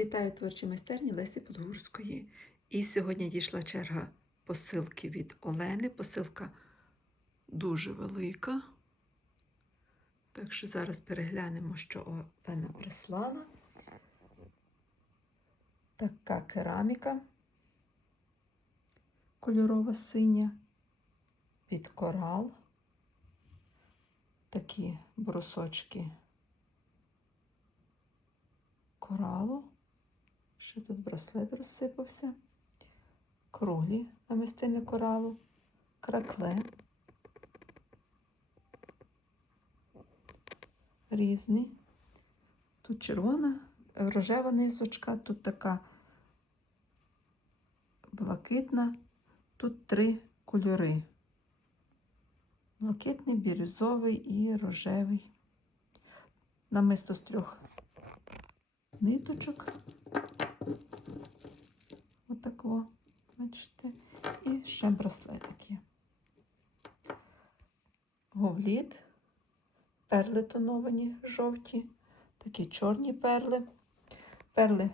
Вітаю творчі майстерні Лесі Подгурської. І сьогодні дійшла черга посилки від Олени. Посилка дуже велика. Так що зараз переглянемо, що Олена прислала. Така кераміка кольорова синя, під корал. Такі брусочки коралу. Ще тут браслет розсипався. Круглі намистини коралу, кракле. Різні. Тут червона, рожева низочка, тут така блакитна, тут три кольори. Блакитний, бірюзовий і рожевий. Намисто з трьох ниточок. Отако, бачите, і ще браслетик є. Говліт, перли тоновані жовті, такі чорні перли. Перли.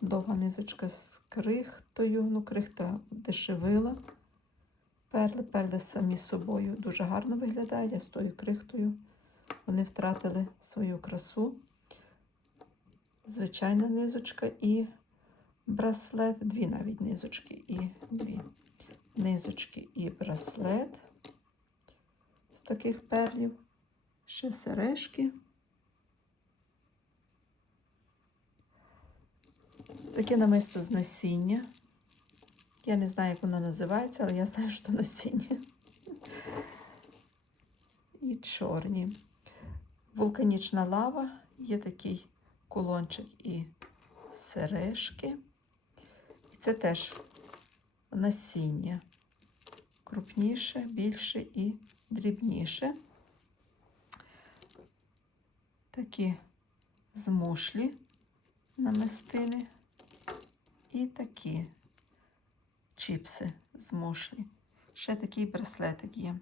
Довга низочка з крихтою, ну, крихта дешевила. Перли, перли самі собою. Дуже гарно виглядають, а з тою крихтою. Вони втратили свою красу звичайна низочка і браслет, дві навіть низочки і дві низочки і браслет з таких перлів, ще сережки. Таке намисто з насіння. Я не знаю, як воно називається, але я знаю, що насіння. І чорні. Вулканічна лава є такий кулончик і сережки. І це теж насіння. Крупніше, більше і дрібніше. Такі змушлі намистини і такі чіпси змушлі. Ще такий браслетик є.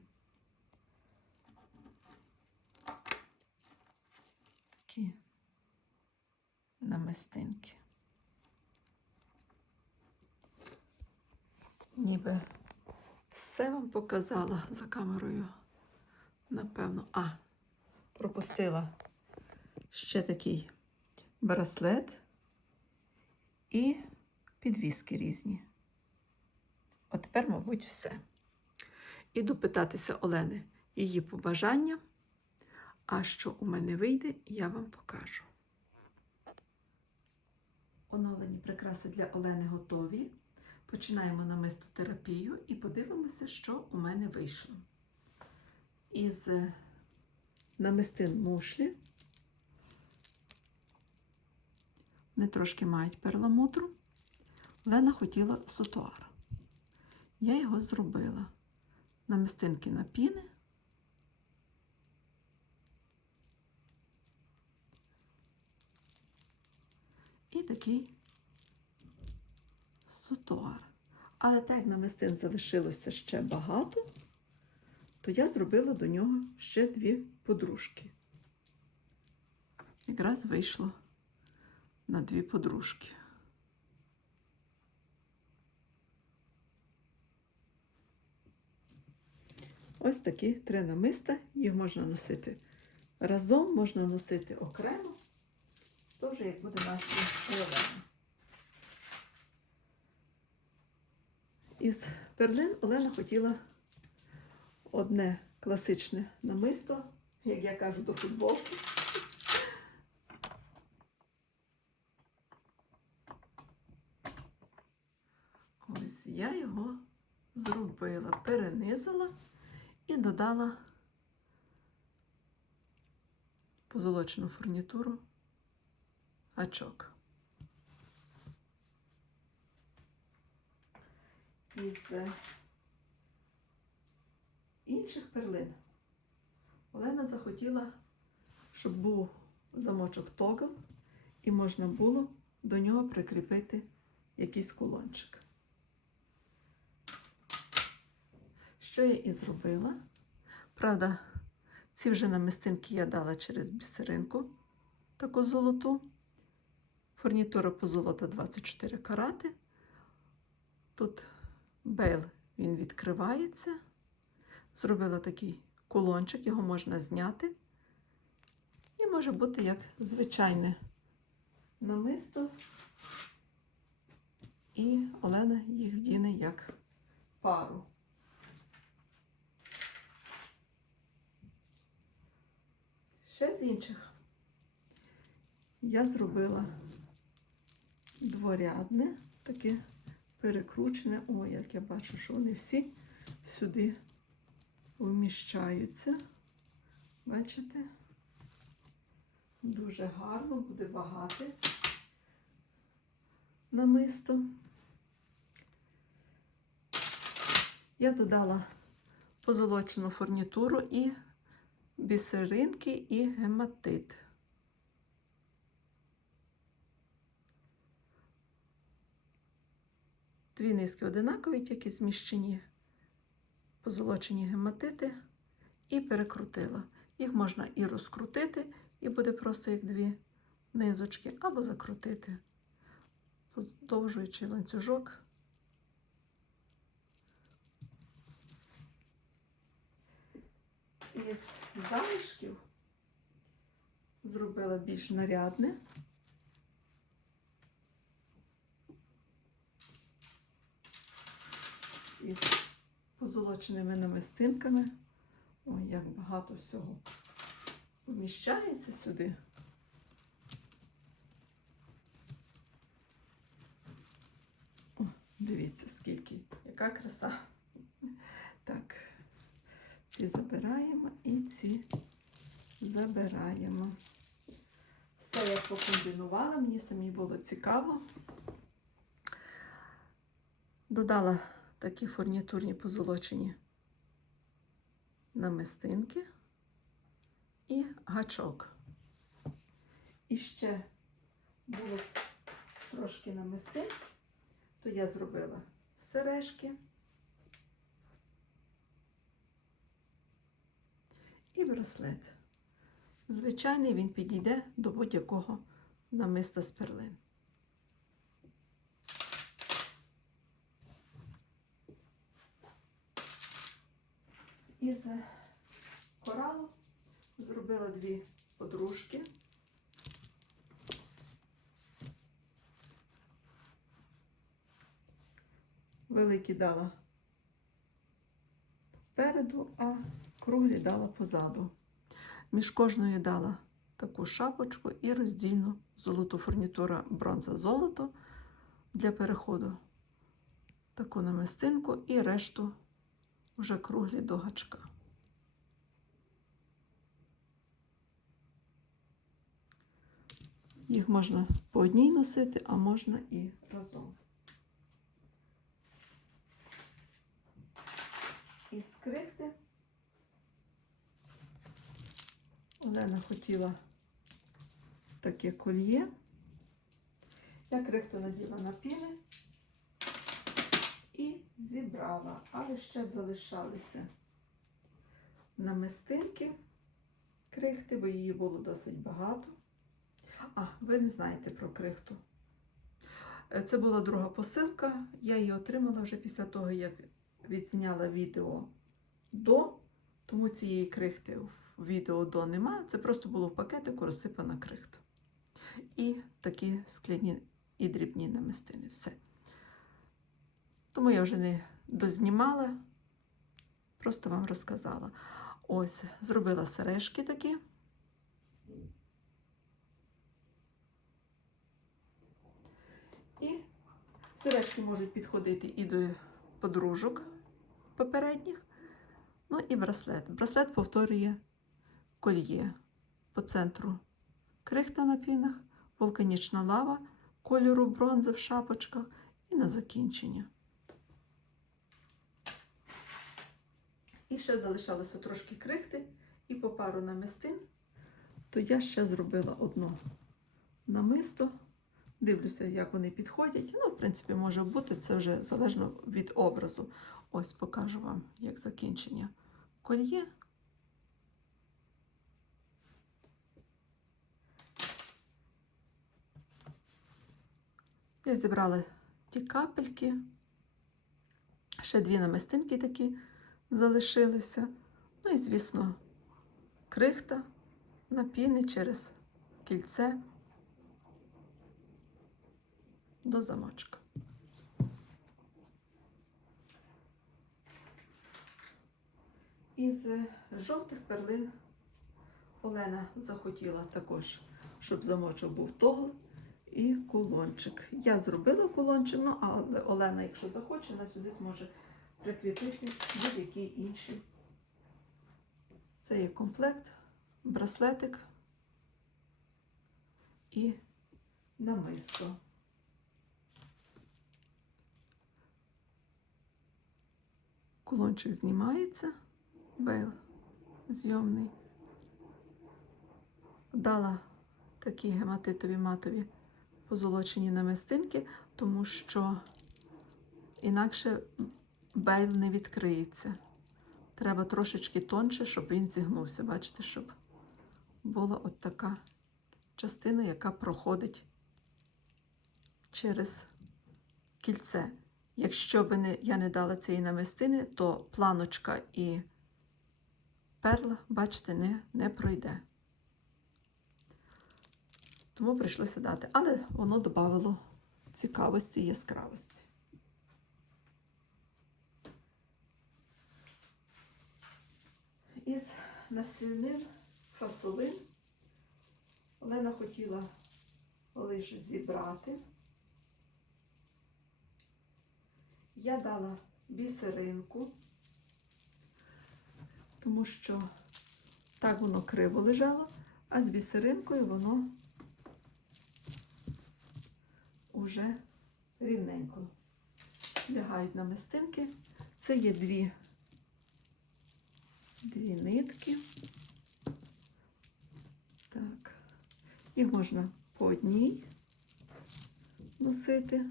Такі намистинки. Ніби все вам показала за камерою. Напевно, а, пропустила ще такий браслет і підвіски різні. От тепер, мабуть, все. Іду питатися Олени її побажання, а що у мене вийде, я вам покажу. Оновлені прикраси для Олени готові. Починаємо намистотерапію і подивимося, що у мене вийшло. Із намистин мушлі. Вони трошки мають перламутру. Олена хотіла сутуар. Я його зробила. Намистинки на піни. І такий сутуар. Але так як намистин залишилося ще багато, то я зробила до нього ще дві подружки. Якраз вийшло на дві подружки. Ось такі три намиста. Їх можна носити разом, можна носити окремо. То вже як буде наші Олена. Із перлин Олена хотіла одне класичне намисто, як я кажу, до футболки. Ось я його зробила, перенизила і додала позолочену фурнітуру гачок. Із е, інших перлин Олена захотіла, щоб був замочок тогл, і можна було до нього прикріпити якийсь кулончик. Що я і зробила? Правда, ці вже намистинки я дала через бісеринку таку золоту. Фурнітура позолота 24 карати. Тут бейл він відкривається. Зробила такий кулончик, його можна зняти. І може бути як звичайне намисто. І Олена їх вдіне як пару. Ще з інших я зробила дворядне, таке перекручене. О, як я бачу, що вони всі сюди вміщаються. Бачите? Дуже гарно, буде багате намисто. Я додала позолочену фурнітуру і бісеринки і гематит. Дві низки одинакові, тільки зміщені позолочені гематити і перекрутила. Їх можна і розкрутити, і буде просто як дві низочки, або закрутити, подовжуючи ланцюжок. Із залишків зробила більш нарядне. Із позолоченими намистинками. Ой, як багато всього поміщається сюди. О, дивіться, скільки, яка краса. Так, ці забираємо і ці забираємо. Все я покомбінувала, мені самі було цікаво. Додала такі фурнітурні позолочені намистинки і гачок. І ще було трошки намистин, то я зробила сережки і браслет. Звичайний він підійде до будь-якого намиста з перлин. Із коралу зробила дві подружки. Великі дала спереду, а круглі дала позаду. Між кожною дала таку шапочку і роздільну золоту фурнітура бронза золото для переходу. Таку намистинку і решту вже круглі до гачка. Їх можна по одній носити, а можна і разом. І скрихти Олена хотіла таке кольє. Я крихту наділа на піни зібрала, але ще залишалися намистинки крихти, бо її було досить багато. А, ви не знаєте про крихту. Е, Це була друга посилка. Я її отримала вже після того, як відзняла відео до, тому цієї крихти в відео до немає. Це просто було в пакетику розсипана крихта. І такі скляні і дрібні намистини. Все. Тому я вже не дознімала, просто вам розказала. Ось, зробила сережки такі. І сережки можуть підходити і до подружок попередніх. Ну і браслет. Браслет повторює кольє по центру крихта на пінах, вулканічна лава кольору бронзи в шапочках і на закінчення. І ще залишалося трошки крихти і по пару намистин, то я ще зробила одну намисто. Дивлюся, як вони підходять. Ну, в принципі, може бути, це вже залежно від образу. Ось покажу вам, як закінчення кольє. Я зібрала ті капельки. Ще дві намистинки такі залишилися. Ну і, звісно, крихта на піни через кільце до замочка. Із жовтих перлин Олена захотіла також, щоб замочок був тогл і кулончик. Я зробила кулончик, ну але Олена, якщо захоче, вона сюди зможе прикріпити будь-які інші. Це є комплект, браслетик і намисто. Кулончик знімається, бейл зйомний. Дала такі гематитові матові позолочені намистинки, тому що інакше бейл не відкриється. Треба трошечки тонше, щоб він зігнувся. Бачите, щоб була от така частина, яка проходить через кільце. Якщо б я не дала цієї намистини, то планочка і перла, бачите, не, не пройде. Тому прийшлося дати. Але воно додавало цікавості і яскравості. Із насінин фасолин Олена хотіла лише зібрати. Я дала бісеринку, тому що так воно криво лежало, а з бісеринкою воно уже рівненько лягають на мистинки. Це є дві, дві нитки. Так. Їх можна по одній носити.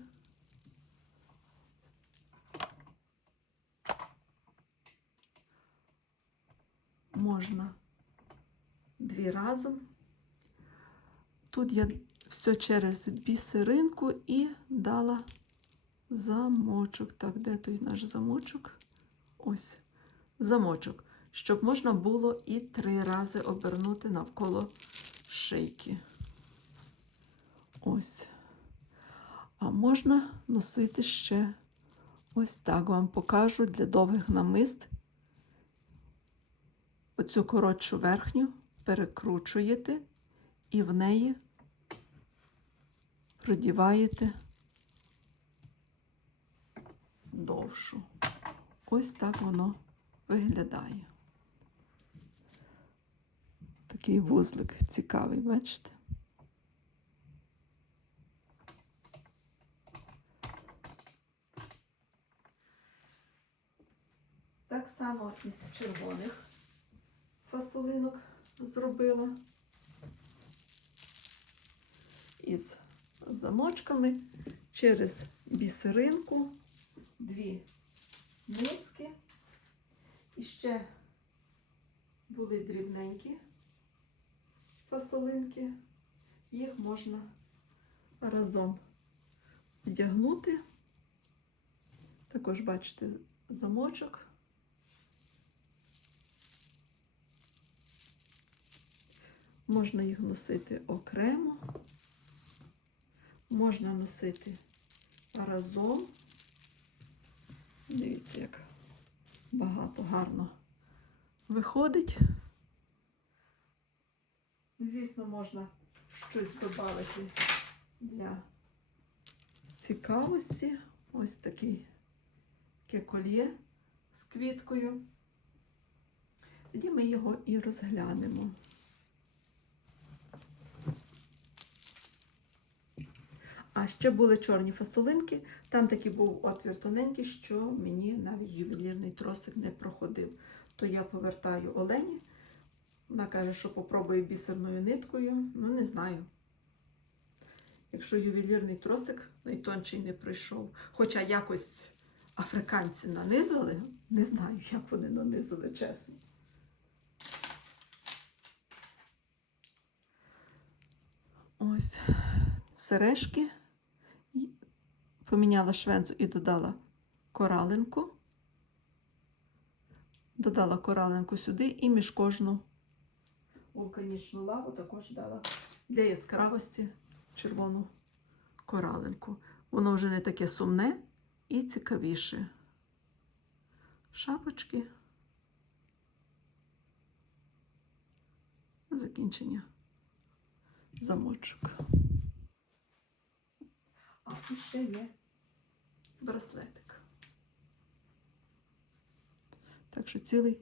Можна дві разом. Тут я все через бісеринку і дала замочок. Так, де той наш замочок? Ось, замочок, щоб можна було і три рази обернути навколо шийки. Ось. А можна носити ще ось так вам покажу для довгих намист. Оцю коротшу верхню перекручуєте і в неї продіваєте довшу. Ось так воно виглядає. Такий вузлик цікавий, бачите? Так само із червоних фасолинок зробила. Із замочками через бісеринку, дві низки. І ще були дрібненькі фасолинки. Їх можна разом вдягнути. Також бачите замочок. Можна їх носити окремо, можна носити разом. Дивіться, як багато гарно виходить. Звісно, можна щось додати для цікавості. Ось такий таке кольє з квіткою. Тоді ми його і розглянемо. А ще були чорні фасолинки. Там такий був отвір тоненький, що мені навіть ювелірний тросик не проходив. То я повертаю Олені. Вона каже, що попробую бісерною ниткою. Ну, не знаю. Якщо ювелірний тросик найтонший не пройшов. Хоча якось африканці нанизали, не знаю, як вони нанизали, чесно. Ось сережки поміняла швенцу і додала коралинку. Додала коралинку сюди і між кожну вулканічну лаву також дала для яскравості червону коралинку. Воно вже не таке сумне і цікавіше. Шапочки. Закінчення замочок. А і ще є браслетик. Так що цілий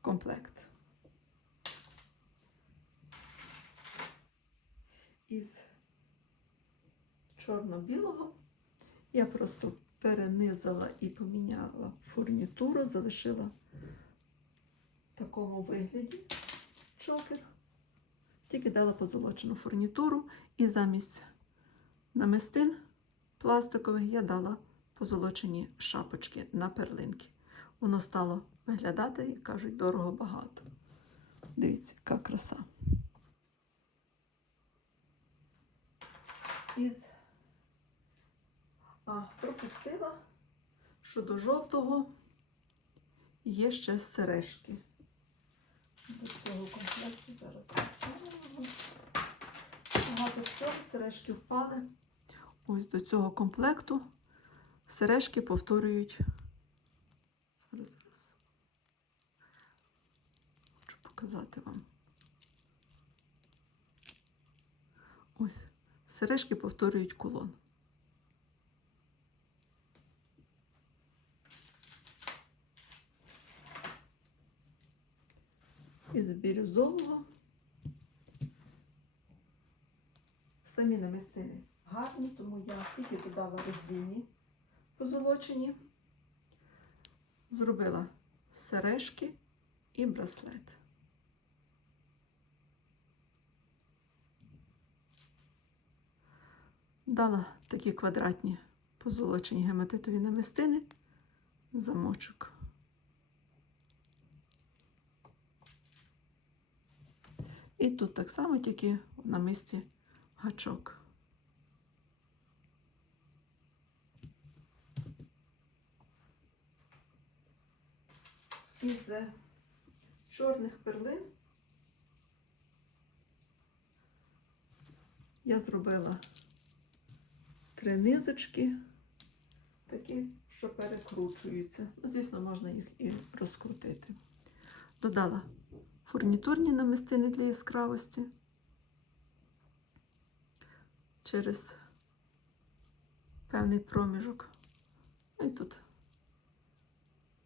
комплект. Із чорно-білого я просто перенизала і поміняла фурнітуру, залишила в такому вигляді чокер. Тільки дала позолочену фурнітуру і замість намистин пластикових я дала позолочені шапочки на перлинки. Воно стало виглядати, як кажуть, дорого багато. Дивіться, яка краса. Із а, пропустила, що до жовтого є ще сережки. До цього комплекту зараз поставимо. Багато всього сережки впали. Ось до цього комплекту сережки повторюють. Зараз, зараз. Хочу показати вам. Ось. Сережки повторюють кулон. Із бірюзового. Самі намистини гарні, тому я тільки додала роздільні позолочені, зробила сережки і браслет. Дала такі квадратні позолочені гематитові намистини, замочок. І тут так само тільки на мисці гачок. Із чорних перлин я зробила три низочки, такі, що перекручуються. Ну, звісно, можна їх і розкрутити. Додала фурнітурні намистини для яскравості через певний проміжок. Ну і тут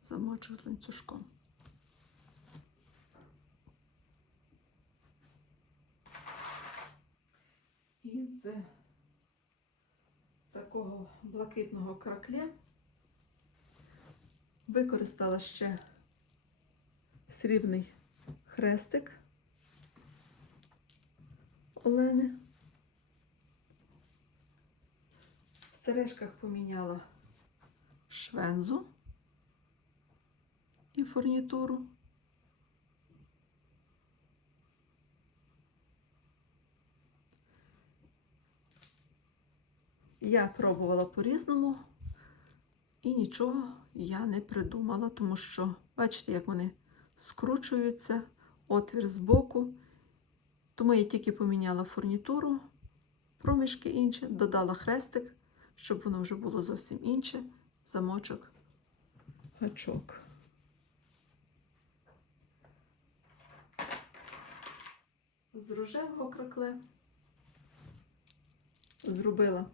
замочок з ланцюжком. Із такого блакитного кракля використала ще срібний хрестик Олени. В сережках поміняла швензу і фурнітуру. Я пробувала по-різному і нічого я не придумала, тому що, бачите, як вони скручуються, отвір збоку. Тому я тільки поміняла фурнітуру, проміжки інші, додала хрестик, щоб воно вже було зовсім інше, замочок, гачок. З рожевого кракле зробила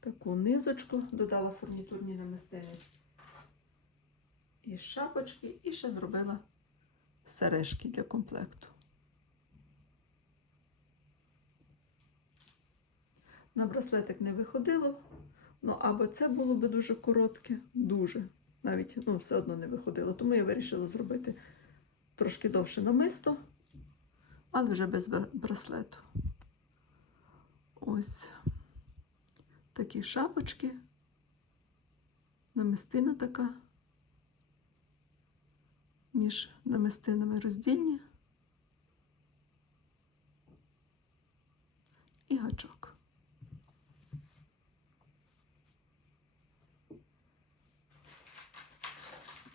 таку низочку, додала фурнітурні намистини і шапочки, і ще зробила сережки для комплекту. На браслетик не виходило, ну або це було би дуже коротке, дуже. Навіть ну, все одно не виходило. Тому я вирішила зробити трошки довше намисто, але вже без браслету. Ось такі шапочки, намистина така, між намистинами роздільні і гачок.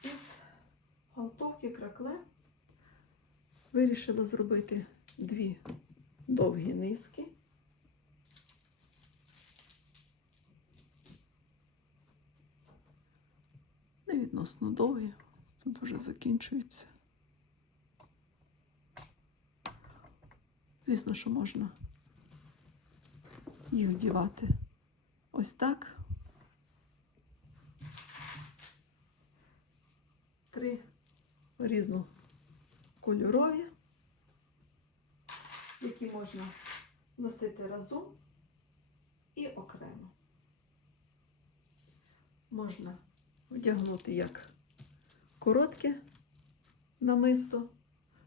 Із галтовки кракле вирішила зробити дві довгі низки. Відносно довгі, тут вже закінчується. Звісно, що можна їх вдівати ось так. Три різнокольорові, які можна носити разом і окремо. Можна вдягнути як коротке намисто,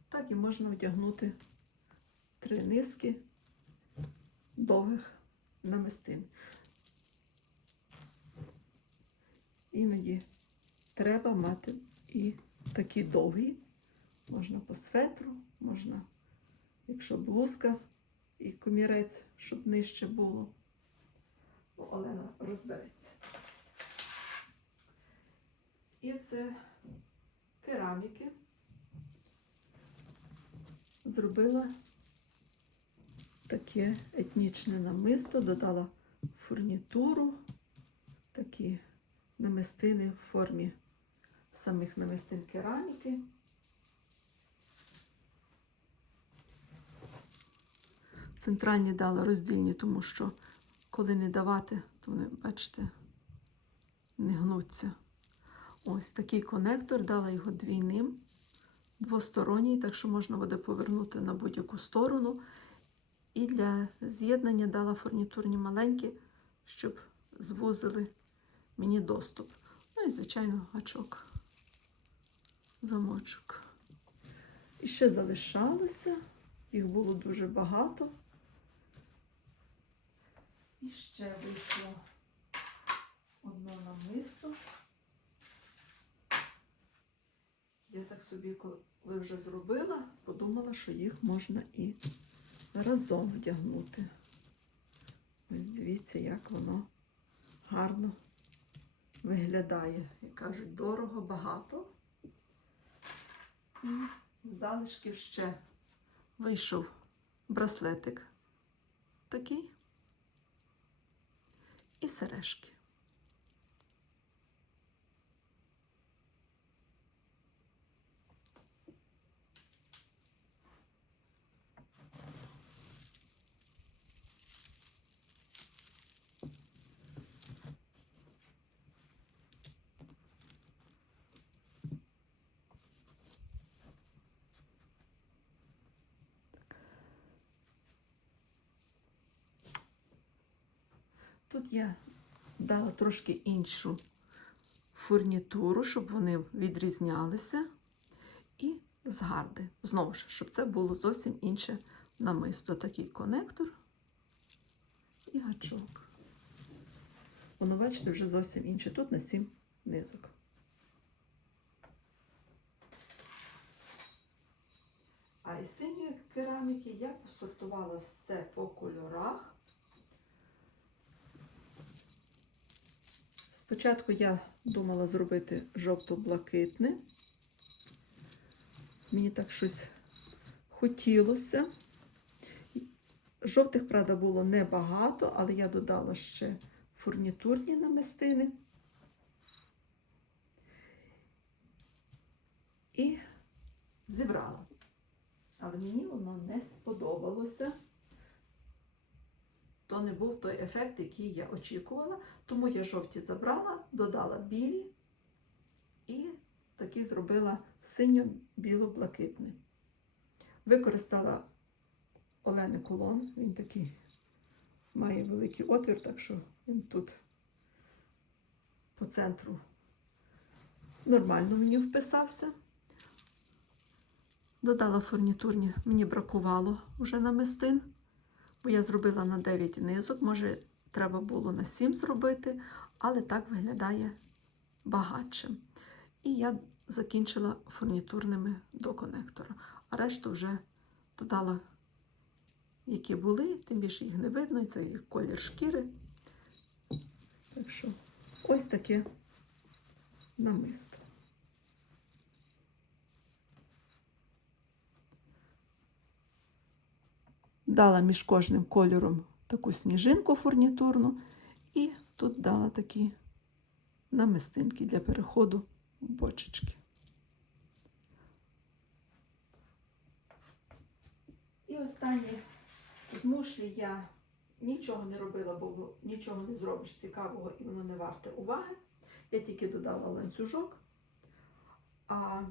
так і можна вдягнути три низки довгих намистин. Іноді треба мати і такі довгі. Можна по светру, можна, якщо блузка і комірець, щоб нижче було. Олена розбереться. Із е, кераміки зробила таке етнічне намисто, додала фурнітуру, такі намистини в формі самих намистин кераміки. Центральні дала роздільні, тому що коли не давати, то вони, бачите, не гнуться. Ось такий конектор, дала його двійним, двосторонній, так що можна буде повернути на будь-яку сторону. І для з'єднання дала фурнітурні маленькі, щоб звузили мені доступ. Ну і, звичайно, гачок, замочок. І ще залишалося, їх було дуже багато. І ще вийшло одно намисто. Я так собі, коли вже зробила, подумала, що їх можна і разом вдягнути. Ось дивіться, як воно гарно виглядає. Як кажуть, дорого, багато. Залишків ще вийшов браслетик такий і сережки. Тут я дала трошки іншу фурнітуру, щоб вони відрізнялися. І з гарди. Знову ж, щоб це було зовсім інше намисто. Такий конектор і гачок. Воно, бачите, вже зовсім інше. Тут на сім низок. А із синьої кераміки я посортувала все по кольорах. Спочатку я думала зробити жовто-блакитне. Мені так щось хотілося. Жовтих, правда, було небагато, але я додала ще фурнітурні намистини. І зібрала. Але мені воно не сподобалося. То не був той ефект, який я очікувала. Тому я жовті забрала, додала білі і такий зробила синьо-біло-блакитний. Використала Олени колон, він такий має великий отвір, так що він тут по центру нормально мені вписався. Додала фурнітурні, мені бракувало вже намистин, бо я зробила на 9 низок, може треба було на 7 зробити, але так виглядає багатше. І я закінчила фурнітурними до конектора. А решту вже додала, які були, тим більше їх не видно, і це їх колір шкіри. Так що ось таке намисто. Дала між кожним кольором таку сніжинку фурнітурну, і тут дала такі намистинки для переходу в бочечки. І останнє з мушлі я нічого не робила, бо нічого не зробиш цікавого і воно не варте уваги. Я тільки додала ланцюжок, а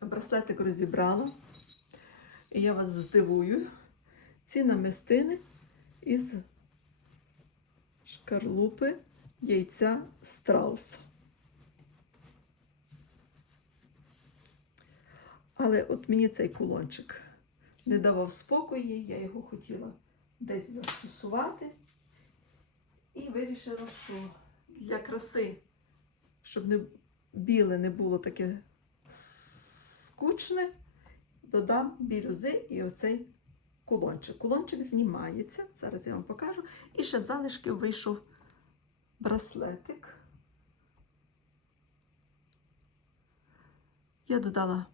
браслетик розібрала. Я вас здивую. Ці намистини із шкарлупи яйця страуса. Але от мені цей кулончик не давав спокою, я його хотіла десь застосувати. І вирішила, що для краси, щоб не біле не було таке скучне, додам бірюзи і оцей кулончик. Кулончик знімається, зараз я вам покажу. І ще з залишків вийшов браслетик. Я додала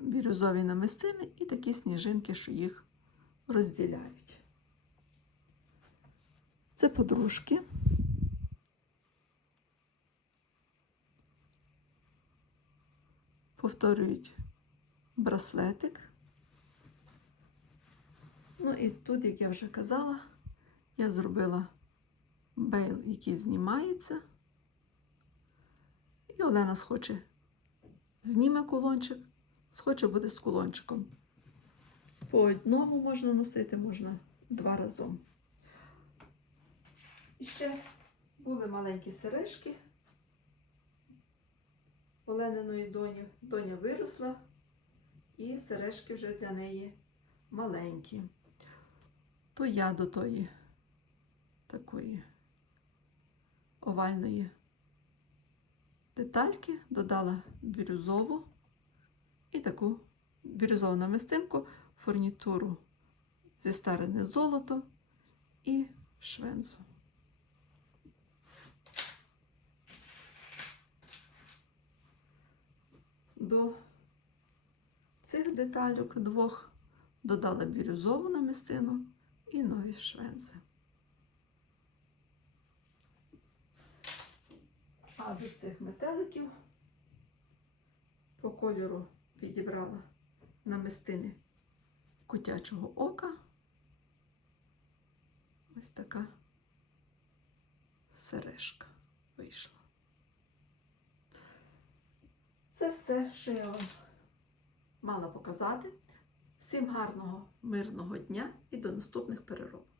бірюзові намистини і такі сніжинки, що їх розділяють. Це подружки. Повторюють браслетик. Ну і тут, як я вже казала, я зробила бейл, який знімається. І Олена схоче зніме кулончик, схоче буде з кулончиком. По одному можна носити, можна два разом. І ще були маленькі сережки. Олениної доні. Доня виросла, і сережки вже для неї маленькі. То я до тої такої овальної детальки додала бірюзову і таку бірюзову намистинку, фурнітуру зі старене золото і швензу. До цих деталюк двох додала бірюзову намистину і нові швензи. А до цих метеликів по кольору підібрала намистини котячого ока. Ось така сережка вийшла. Це все, що я вам мала показати. Всім гарного, мирного дня і до наступних переробок.